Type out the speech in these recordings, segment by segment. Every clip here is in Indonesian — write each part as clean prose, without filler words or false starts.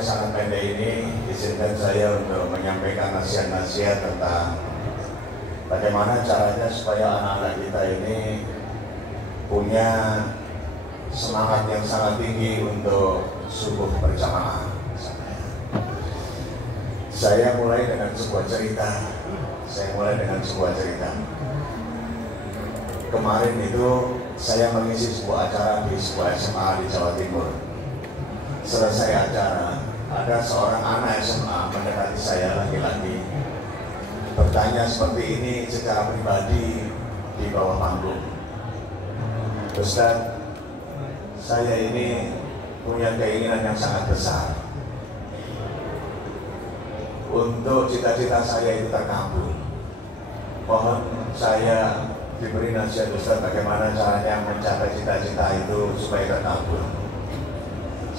yang sangat pendek ini, izinkan saya untuk menyampaikan nasihat-nasihat tentang bagaimana caranya supaya anak-anak kita ini punya semangat yang sangat tinggi untuk subuh berjamaah. Saya mulai dengan sebuah cerita. Kemarin itu saya mengisi sebuah acara di sebuah SMA di Jawa Timur. Selesai acara, ada seorang anak SMA mendekati saya, laki-laki, bertanya seperti ini secara pribadi di bawah panggung. Ustaz, saya ini punya keinginan yang sangat besar untuk cita-cita saya itu terkabul. Mohon saya diberi nasihat Ustaz bagaimana caranya mencapai cita-cita itu supaya terkabul.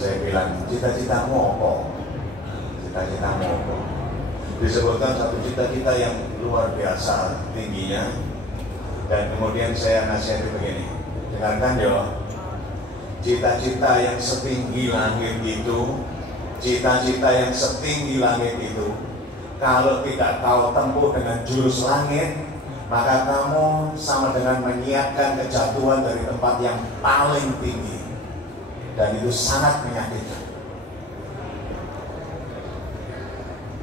Saya bilang, cita-citamu apa? Cita-citamu apa? Disebutkan satu cita-cita yang luar biasa tingginya. Dan kemudian saya nasihati begini, dengarkan ya, cita-cita yang setinggi langit itu, kalau tidak kau tempuh dengan jurus langit, maka kamu sama dengan menyiapkan kejatuhan dari tempat yang paling tinggi. Dan itu sangat menyakitkan.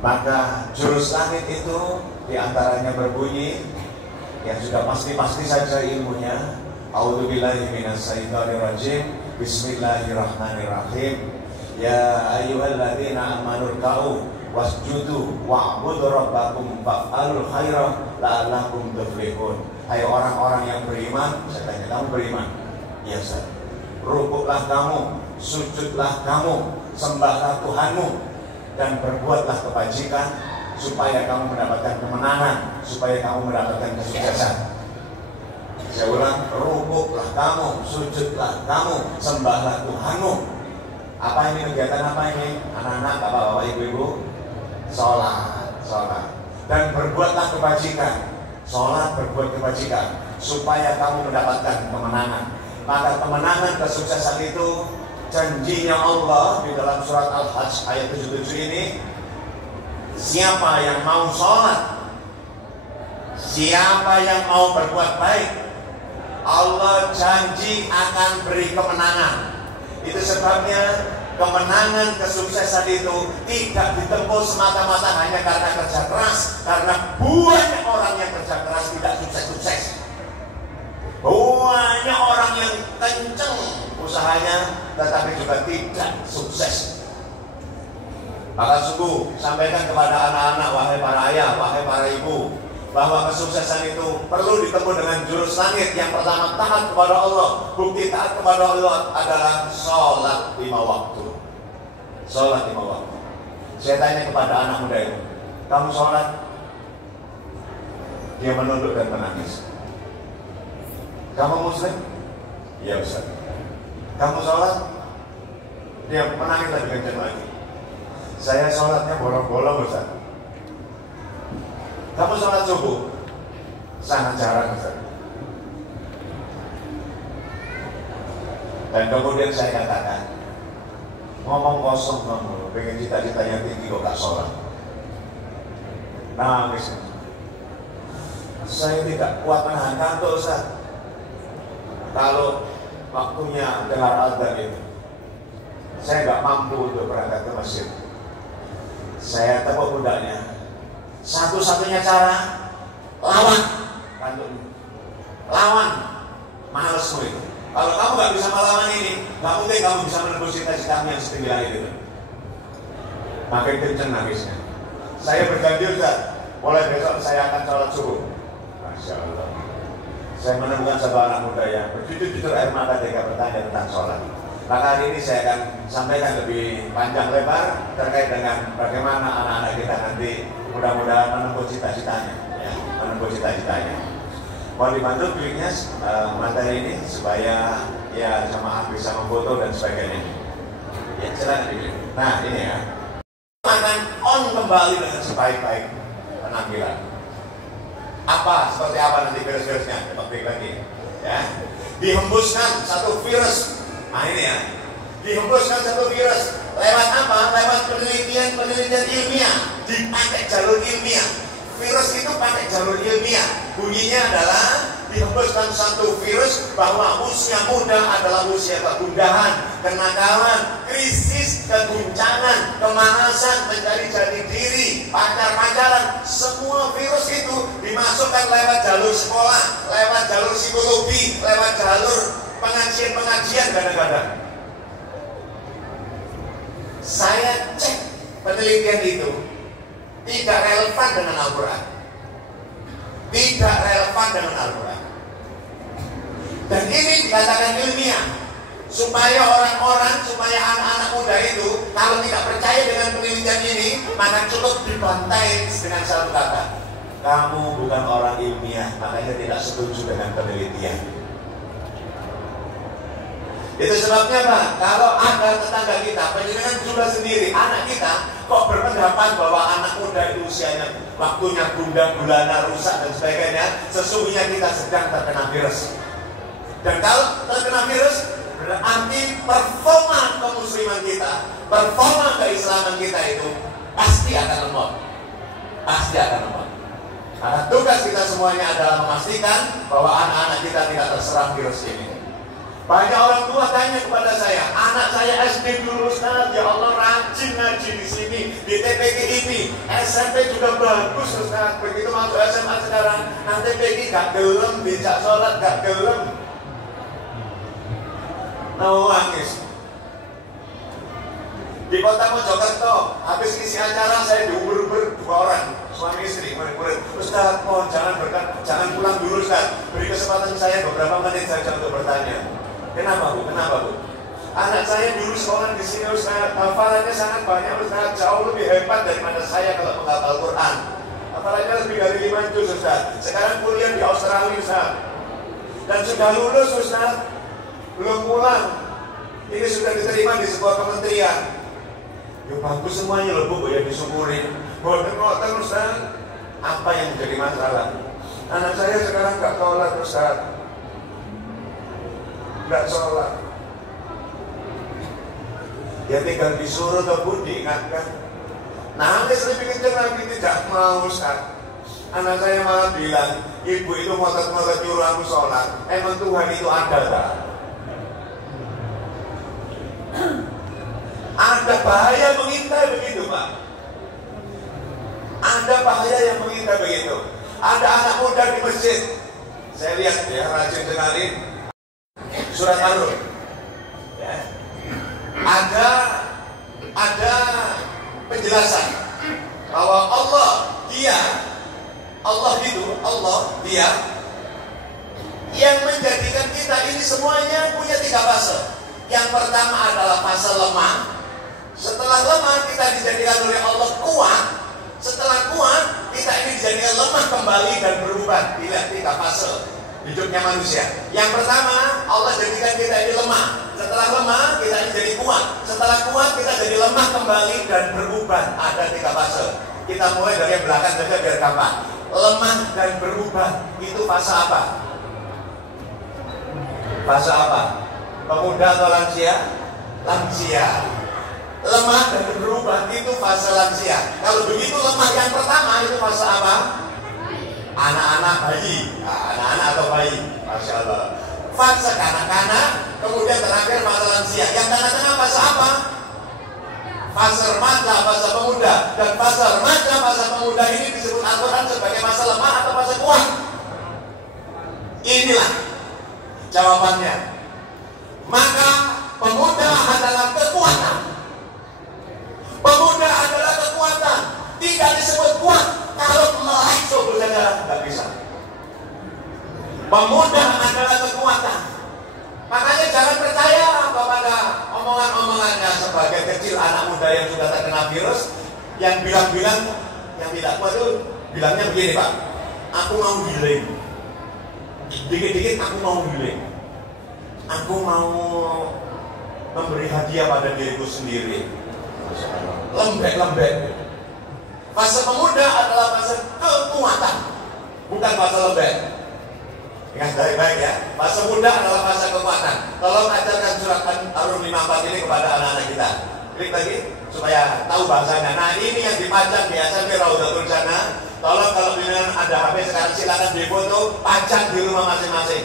Maka jurus langit itu diantaranya berbunyi, yang sudah pasti-pasti saja ilmunya, A'udzubillahi minasyaitonirrajim, Bismillahirrahmanirrahim, Ya ayyuhalladzina amanu rka'u wasjudu wa'budu rabbakum fa'alul khaira la'allakum tuflihun. Hai orang-orang yang beriman, saya tanya, kamu beriman? Iya, Ustaz. Rukuklah kamu, sujudlah kamu, sembahlah Tuhanmu, dan berbuatlah kebajikan supaya kamu mendapatkan kemenangan, supaya kamu mendapatkan kesuksesan. Saya ulang, rukuklah kamu, sujudlah kamu, sembahlah Tuhanmu. Apa ini kegiatan apa ini? Anak-anak, bapak-bapak, ibu-ibu, sholat. Dan berbuatlah kebajikan, sholat, berbuat kebajikan, supaya kamu mendapatkan kemenangan. Maka kemenangan kesuksesan itu janjinya Allah di dalam surat Al-Hajj ayat 77 ini, siapa yang mau sholat, siapa yang mau berbuat baik, Allah janji akan beri kemenangan. Itu sebabnya kemenangan kesuksesan itu tidak ditempuh semata-mata hanya karena kerja keras, karena banyak orang yang kerja keras tidak sukses-sukses. Banyak orang yang kenceng usahanya tetapi juga tidak sukses. Maka sungguh sampaikan kepada anak-anak, wahai para ayah, wahai para ibu, bahwa kesuksesan itu perlu ditempuh dengan jurus langit. Yang pertama, taat kepada Allah. Bukti taat kepada Allah adalah sholat 5 waktu. Sholat 5 waktu. Saya tanya kepada anak muda itu, kamu sholat? Dia menunduk dan menangis. Kamu muslim? Iya, Ustaz. Kamu sholat? Dia menangis lebih kencang lagi. Saya sholatnya bolong-bolong, Ustaz. Kamu sholat subuh? Sangat jarang, Ustaz. Dan kemudian saya katakan, ngomong kosong kamu, pengen cita-citanya tinggi kok gak sholat. Nangis. Saya tidak kuat menahan kantuk, Ustaz. Kalau waktunya dengar azan itu, saya nggak mampu untuk berangkat ke masjid. Saya tepuk pundaknya. Satu-satunya cara, lawan kantukmu, lawan malesmu itu. Kalau kamu nggak bisa melawan ini, nggak mungkin kamu bisa menembus cita-citamu yang setinggi langit itu. Makin kenceng nangisnya. Saya berjanji, Ustaz, mulai besok saya akan sholat subuh. Masya Allah. Saya menemukan sebuah anak muda yang berjujur-jujur air mata ketika bertanya tentang sholat. Maka hari ini saya akan sampaikan lebih panjang lebar terkait dengan bagaimana anak-anak kita nanti mudah-mudahan menempuh cita-citanya, ya, menempuh cita-citanya. Mau dibantu kliknya materi ini supaya ya jemaah bisa memfoto dan sebagainya. Ya, silakan diklik. Nah, ini ya. Akan on kembali dengan sebaik-baik penampilan. Apa, seperti apa nanti virus-virusnya? Seperti lagi, ya. Dihembuskan satu virus. Nah ini ya. Dihembuskan satu virus Lewat apa? Lewat penelitian ilmiah, dipakai jalur ilmiah. Virus itu pakai jalur ilmiah. Bunyinya adalah dihembuskan satu virus bahwa usia muda adalah usia kegundahan, kenakalan, krisis, keguncangan, kemalasan, mencari jati diri, pacaran. Semua virus itu dimasukkan lewat jalur sekolah, lewat jalur psikologi, lewat jalur pengajian kadang-kadang. Saya cek penelitian itu tidak relevan dengan Al-Quran. Tidak relevan dengan Al-Quran. Dan ini dikatakan ilmiah, supaya orang-orang, supaya anak-anak muda itu kalau tidak percaya dengan penelitian ini, maka cukup dibantai dengan satu kata: kamu bukan orang ilmiah, makanya tidak setuju dengan penelitian. Itu sebabnya Pak, kalau ada tetangga kita, penjenengan juga sendiri, anak kita kok berpendapat bahwa anak muda itu usianya waktunya gundah gulana, rusak dan sebagainya, sesungguhnya kita sedang terkena virus. Dan kalau terkena virus, berarti performa kemusliman kita, performa keislaman kita itu pasti akan lemot. Pasti akan lemot. Karena tugas kita semuanya adalah memastikan bahwa anak-anak kita tidak terserang virus ini. Banyak orang tua tanya kepada saya, anak saya SD dulu Ustaz, ya Allah rajin ngaji di sini, di TPG ini, SMP juga bagus Ustaz. Begitu masuk SMA sekarang, nanti TPG gak gelem, dijak sholat gak gelem. Nangis. Di kota Mojokerto, habis isi acara saya diuber-uber 2 orang, suami istri, murid-murid. Ustaz, jangan pulang dulu Ustaz. Beri kesempatan saya beberapa menit saja untuk bertanya. Kenapa Bu? Kenapa Bu? Anak saya dulu sekolah di sini Ustaz, hafalannya sangat banyak Ustaz, jauh lebih hebat daripada saya kalau menghafal Quran. Hafalannya lebih dari 5 juz Ustaz. Sekarang kuliah di Australia Ustaz. Dan sudah lulus Ustaz, belum pulang. Ini sudah diterima di sebuah kementerian. Ya bagus semuanya loh Bu, ya disyukurin. Boten Ustaz. Apa yang menjadi masalah? Anak saya sekarang gak sholat Ustaz. Gak sholat. Ya tinggal disuruh ke Bu diingatkan. Nangis lebih kenceng lagi, tidak mau Ustaz. Anak saya malah bilang, ibu itu ngotot-ngotot nyuruh aku sholat. Emang Tuhan itu ada tak? Ada bahaya mengintai begitu Pak. Ada bahaya yang mengintai begitu. Ada anak muda di masjid, saya lihat ya rajin sekali surat Ar-Rum. Ya. Ada penjelasan bahwa Allah dia yang menjadikan kita ini semuanya punya 3 fase. Yang pertama adalah fase lemah. Setelah lemah kita dijadikan oleh Allah kuat. Setelah kuat kita ini dijadikan lemah kembali dan berubah. Dilihat 3 fase hidupnya manusia. Yang pertama, Allah jadikan kita ini lemah. Setelah lemah, kita ini jadi kuat. Setelah kuat, kita jadi lemah kembali dan berubah. Ada 3 fase. Kita mulai dari yang belakang saja biar gampang. Lemah dan berubah, itu fase apa? Fase apa? Pemuda atau lansia? Lansia. Lemah dan berubah, itu fase lansia. Kalau begitu lemah yang pertama, itu fase apa? Anak-anak bayi, anak-anak atau bayi, Masya Allah. Fase kanak-kanak, kemudian terakhir fase lansia. Yang kanak-kanak fase apa? Fase remaja, fase pemuda. Dan fase remaja, fase pemuda ini disebut Al-Quran sebagai fase lemah atau fase kuat. Inilah jawabannya. Maka pemuda adalah kekuatan. Pemuda adalah kekuatan. Tidak disebut kuat kalau melaik subuh saja tidak bisa. Pemuda adalah kekuatan. Makanya jangan percaya kepada omongan-omongannya sebagai kecil anak muda yang sudah terkena virus, yang bilang-bilang yang tidak kuat itu bilangnya begini Pak, aku mau healing. Dikit-dikit aku mau healing. Aku mau memberi hadiah pada diriku sendiri. Lembek-lembek. Fase pemuda adalah fase kekuatan, bukan fase lembek. Ingat baik-baik ya. Fase muda adalah fase kekuatan. Tolong ajarkan surat Ar-Rum 54 ini kepada anak-anak kita. klik lagi supaya tahu bahasanya. Nah ini yang dipajang di SMP Raudhatul Jannah. Tolong kalau benar ada HP sekarang silakan difoto, pajang di rumah masing-masing.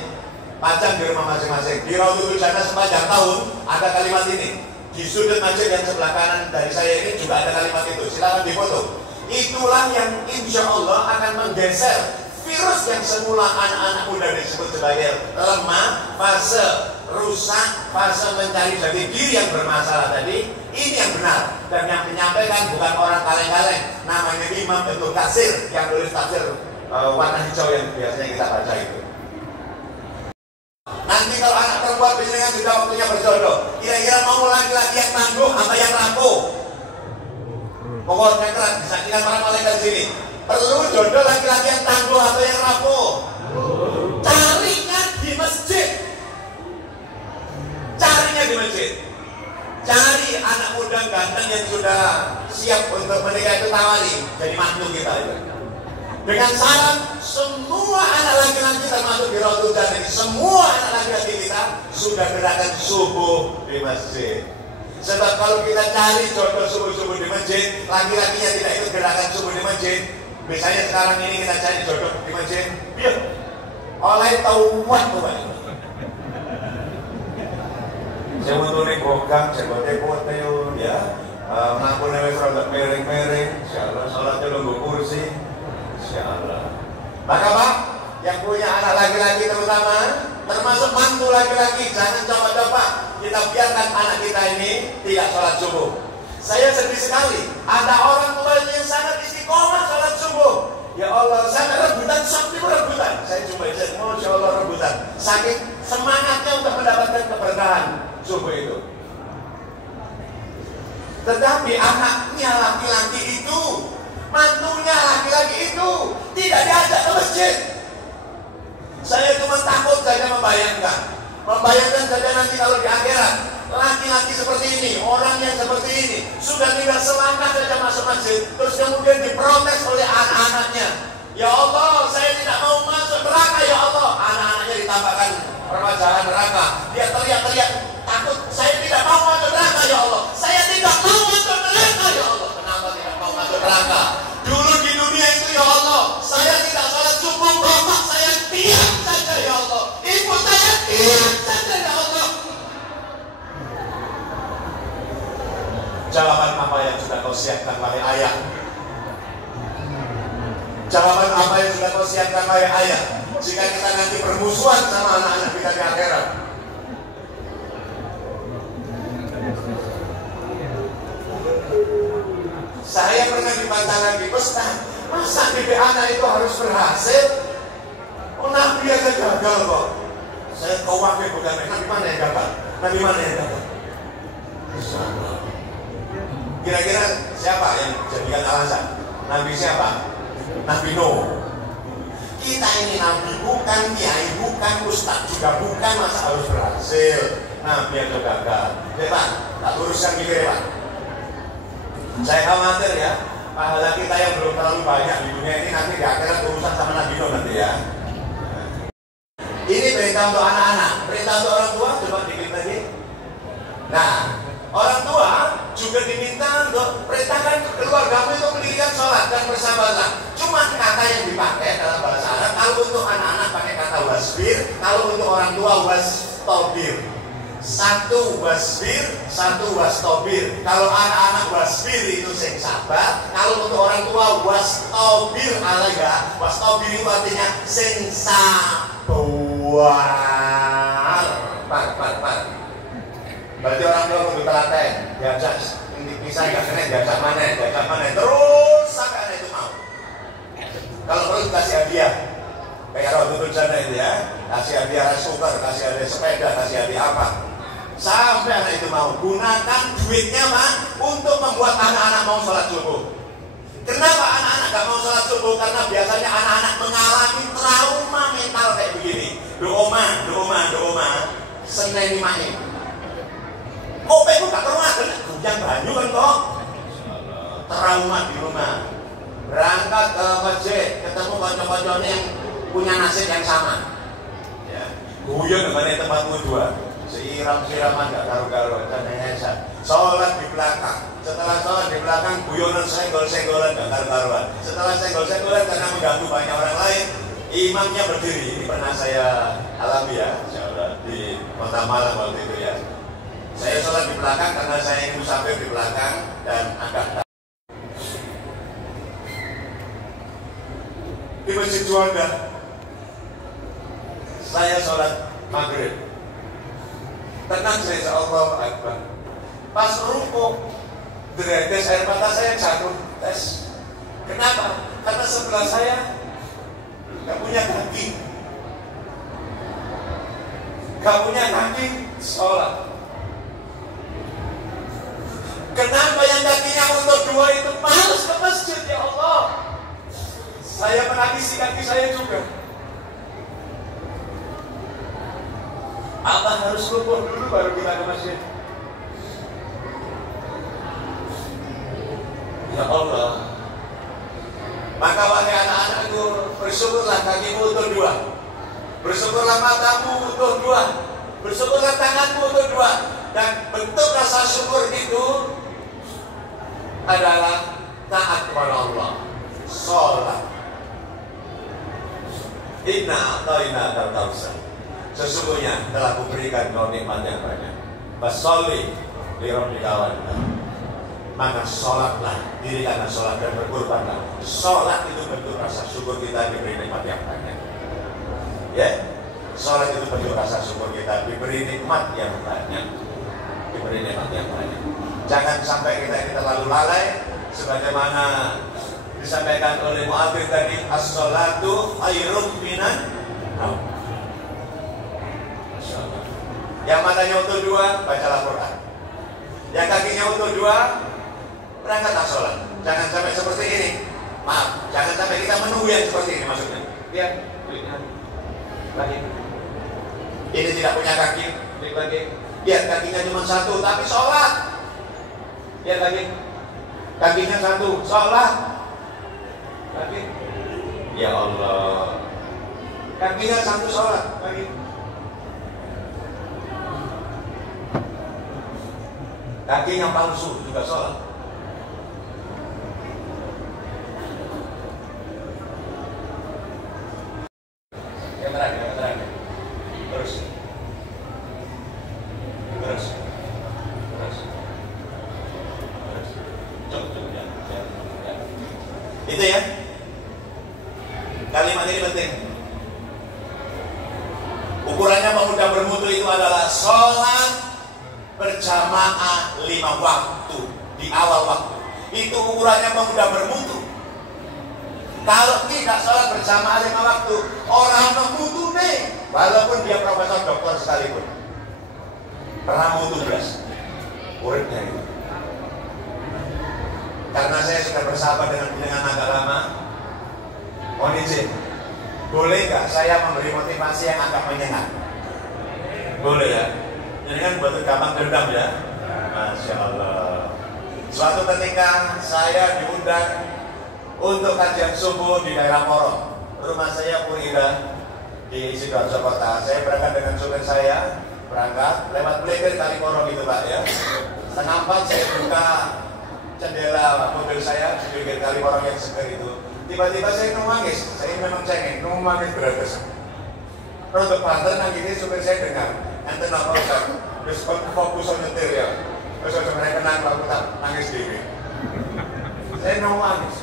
Pajang di rumah masing-masing. Di Raudhatul Jannah sepanjang tahun ada kalimat ini. Di sudut masjid yang sebelah kanan dari saya ini juga ada kalimat itu. Silakan difoto. Itulah yang insya Allah akan menggeser virus yang semula anak-anak muda disebut sebagai lemah, fase rusak, fase mencari jati diri yang bermasalah tadi. Ini yang benar, dan yang menyampaikan bukan orang kaleng-kaleng, namanya Imam Ibnu Katsir yang tulis tafsir warna hijau yang biasanya kita baca itu. Nanti kalau anak perempuan biasanya sudah waktunya berjodoh, kira-kira mau laki-laki yang tangguh apa yang rapuh? Pokoknya keras, disaksikan para malaikat di sini. Perlu jodoh laki-laki yang tangguh atau yang rapuh? Carinya di masjid. Carinya di masjid. Cari anak muda ganteng yang sudah siap untuk menikah itu tawari jadi mantu kita itu. Dengan syarat semua anak laki-laki termasuk di Raudhatul Jannah ini, semua anak laki-laki kita sudah gerakan subuh di masjid. Sebab kalau kita cari jodoh subuh-subuh di masjid, laki-lakinya tidak ikut gerakan subuh di masjid. Misalnya sekarang ini kita cari jodoh di masjid, biar oleh taubat tuh. Saya butuh nih program, saya buat hotel ya, melakukan sholat mereng-mereng, insyaallah sholatnya nunggu kursi, insyaallah. Maka Pak, yang punya anak laki-laki terutama, termasuk mantu laki-laki, jangan coba-coba kita biarkan anak kita ini tidak sholat subuh. Saya sedih sekali, ada orang tua yang sangat istiqomah sholat subuh. Ya Allah, saya rebutan sampai rebutan. Saya coba lihat, Masya Allah rebutan. Saking semangatnya untuk mendapatkan keberkahan subuh itu. Tetapi anaknya laki-laki itu, mantunya laki-laki itu tidak diajak ke masjid. Saya cuma takut saja membayangkan saja nanti kalau di akhirat laki-laki seperti ini, orang yang seperti ini sudah tinggal selangkah saja masuk masjid, terus kemudian diprotes oleh anak-anaknya. Ya Allah, saya tidak mau masuk neraka ya Allah. Anak-anaknya ditambahkan permasalahan neraka. Dia teriak-teriak takut, saya tidak mau masuk neraka ya Allah. Saya tidak mau masuk neraka ya Allah. Kenapa tidak mau masuk neraka? Dulu di dunia itu ya Allah, saya tidak sholat subuh, bapak saya diam saja ya Allah, ibu saya diam saja ya Allah. Jawaban apa yang sudah kau siapkan wahai ayah? Jawaban apa yang sudah kau siapkan wahai ayah? Jika kita nanti bermusuhan sama anak-anak kita di akhirat. Saya pernah dibantah lagi, Ustaz, masa didik anak itu harus berhasil? Oh, Nabi aja gagal kok. Saya kau wakil bukan Nabi mana yang gagal? Nabi mana yang gagal? Kira-kira siapa yang jadikan alasan? Nabi siapa? Nabi Nuh. Kita ini Nabi bukan, kiai bukan, ustaz juga bukan, masa harus berhasil? Nabi aja gagal. Ya Pak, tak luruskan pikir ya Pak. Saya khawatir ya, pahala kita yang belum terlalu banyak di dunia ini nanti di akhirat urusan sama Nabi Nuh nanti ya. Ini perintah untuk anak-anak, perintah untuk orang tua, coba dikit lagi. Nah, orang tua juga diminta untuk perintahkan keluargamu itu mendirikan sholat dan bersabarlah. Cuma kata yang dipakai dalam bahasa Arab, kalau untuk anak-anak pakai kata wasbir, kalau untuk orang tua wastobir. Satu wasbir, satu wastobir. Kalau anak-anak wasbir itu sing sabar, kalau untuk orang tua wastobir alaga. Wastobir itu artinya sing sabar. Par. Berarti orang tua kudu telaten, diajak bisa nggak kena, diajak mana, terus sampai anak itu mau. Kalau perlu kasih hadiah, kayak Raudhatul Jannah itu ya, kasih hadiah rice cooker, kasih hadiah sepeda, kasih hadiah apa, sampai anak itu mau. Gunakan duitnya Pak untuk membuat anak-anak mau sholat subuh. Kenapa anak-anak nggak mau sholat subuh? Karena biasanya anak-anak mengalami trauma mental kayak begini. Doa, Senin Mahi. Kopi itu gak terlalu ada, hujan banyu kan kok. Trauma di rumah. Berangkat ke masjid, ketemu kocok-kocoknya yang punya nasib yang sama. Ya. Guyon dengan tempat dua. Siraman gak garu-garu, dan sholat di belakang. Setelah sholat di belakang, guyonan senggol-senggolan gak karu-karuan. Setelah senggol-senggolan karena mengganggu banyak orang lain, imamnya berdiri. Ini pernah saya alami ya, di Kota Malang waktu itu ya. Saya sholat di belakang karena saya ingin musafir di belakang dan agak di Masjid Juanda. Saya sholat maghrib. Tenang saya, Allahu Akbar. Pas rukuk, deretes air mata saya jatuh. Tes. Kenapa? Karena sebelah saya nggak punya kaki. Nggak punya kaki sholat. Kenapa yang kakinya untuk dua itu males ke masjid, ya Allah? Saya menangisi kaki saya juga. Allah harus rukuk dulu baru kita ke masjid. Ya Allah. Maka wahai anak-anakku, bersyukurlah kakimu utuh dua, bersyukurlah matamu utuh dua, bersyukurlah tanganmu utuh dua. Dan bentuk rasa syukur itu adalah taat kepada Allah, sholat. Inna a'tayna al-kautsar. Sesungguhnya telah kuberikan kau nikmat yang banyak. Fasholli li rabbika wanhar. Maka sholatlah, dirikanlah sholat dan berkorbanlah. Sholat itu bentuk rasa syukur kita diberi nikmat yang banyak. Ya, sholat itu bentuk rasa syukur kita diberi nikmat yang banyak. Diberi nikmat yang banyak. Jangan sampai kita ini terlalu lalai, sebagaimana disampaikan oleh muadzin tadi, as-sholatu khairum minan naum. Yang matanya utuh dua, bacalah Quran. Yang kakinya utuh dua, berangkatlah sholat. Jangan sampai seperti ini. Maaf, jangan sampai kita menunggu yang seperti ini maksudnya. Lihat, lagi. Ini tidak punya kaki, lagi. Lihat kakinya cuma satu, tapi sholat. Lihat lagi, kakinya satu, sholat. Lagi. Ya Allah, kakinya satu, sholat. Lagi. Kakinya palsu juga sholat. Yang terakhir. Terus. Cukup ya. Itu ya. Kalimat ini penting. Ukurannya pemuda bermutu itu adalah sholat berjamaah 5 waktu di awal waktu. Itu ukurannya pemuda bermutu. Kalau tidak sholat berjamaah 5 waktu, orang bermutu nih, walaupun dia profesor doktor sekalipun, pernah mutu belas muridnya itu. Karena saya sudah bersahabat dengan agak lama, mohon izin, boleh nggak saya memberi motivasi yang agak menyengat? Boleh ya? Ini kan buat gampang dendam ya. Masya Allah. Suatu ketika saya diundang untuk kajian subuh di daerah Porong. Rumah saya Purida di Sidoarjo Kota. Saya berangkat dengan supir saya, berangkat lewat Bleker Kali Porong itu Pak ya. Setengah 4 saya buka jendela mobil saya di Bleker Kali Porong yang seger itu. Tiba-tiba saya nangis. Saya memang cengeng, nangis beratus. Untuk Banten nangisnya supir saya dengar. Ente nak fokus, terus fokus on nyetir ya. Terus mereka kenal aku tak nangis diri. Saya nangis.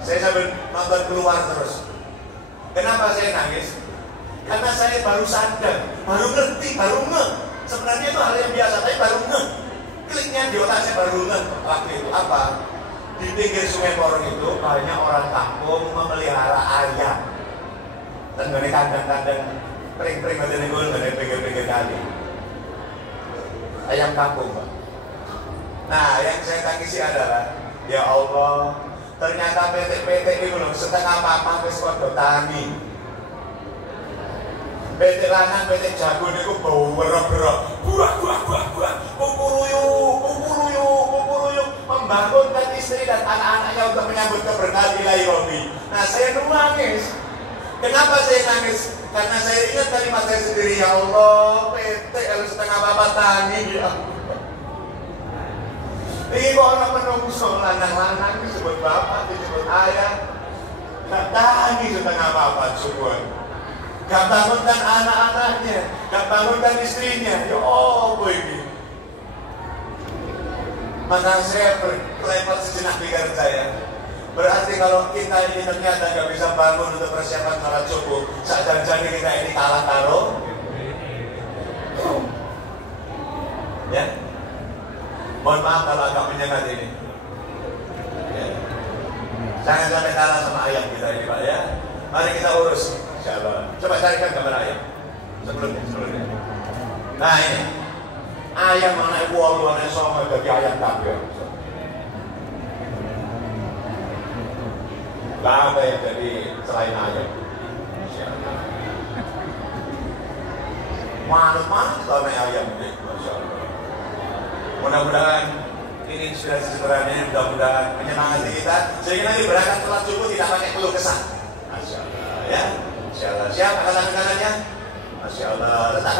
Saya sambil nonton keluar terus. Kenapa saya nangis? Karena saya baru sadar, baru ngerti, baru ngeh. Sebenarnya itu hal yang biasa, tapi baru ngeh. Kliknya di otak saya baru ngeh. Waktu itu apa? Di pinggir Sungai Porong itu banyak orang kampung memelihara ayam. Dan dari kandang-kandang pering-pering ada nih dari pinggir-pinggir kali. Ayam kampung Pak. Nah yang saya tangisi adalah, ya Allah, ternyata PT itu loh setengah apa wis padha tani. PT lanang PT jago niku bau werok-werok. Buah kumpul-uyuk membangunkan istri dan anak-anaknya untuk menyambut keberkahan ilahi Rabbi. Nah saya nangis. Kenapa saya nangis? Karena saya ingat kalimat saya sendiri, ya Allah, PT kalau setengah apa tani, ya Allah. Orang menunggu lanang-lanang disebut bapak, disebut ayah. Gak tani setengah apa-apa syukur. Gak bangunkan anak-anaknya, gak bangunkan istrinya. Ya Allah ini. Maka saya berlepas sejenak pikir saya. Berarti kalau kita ini ternyata gak bisa bangun untuk persiapan sholat subuh, saat-saat kita ini kalah taruh. Ya, mohon maaf kalau agak menyengat ini. Ya. Jangan sampai kalah sama ayam kita ini Pak ya. Mari kita urus. Insyaallah. Coba carikan gambar ayam. Sebelumnya. Nah ini ayam mana wolu mana sama bagi ayam kabeh. Gak ada yang jadi selain ayam. Manut-manut kalau ayam ini, Masya Allah. Mudah-mudahan ini inspirasi sederhana ini mudah-mudahan menyemangati kita sehingga nanti berangkat sholat subuh tidak pakai keluh kesah. Masya Allah ya. Masya Allah. Siap angkat tangan kanannya. Masya Allah. Letak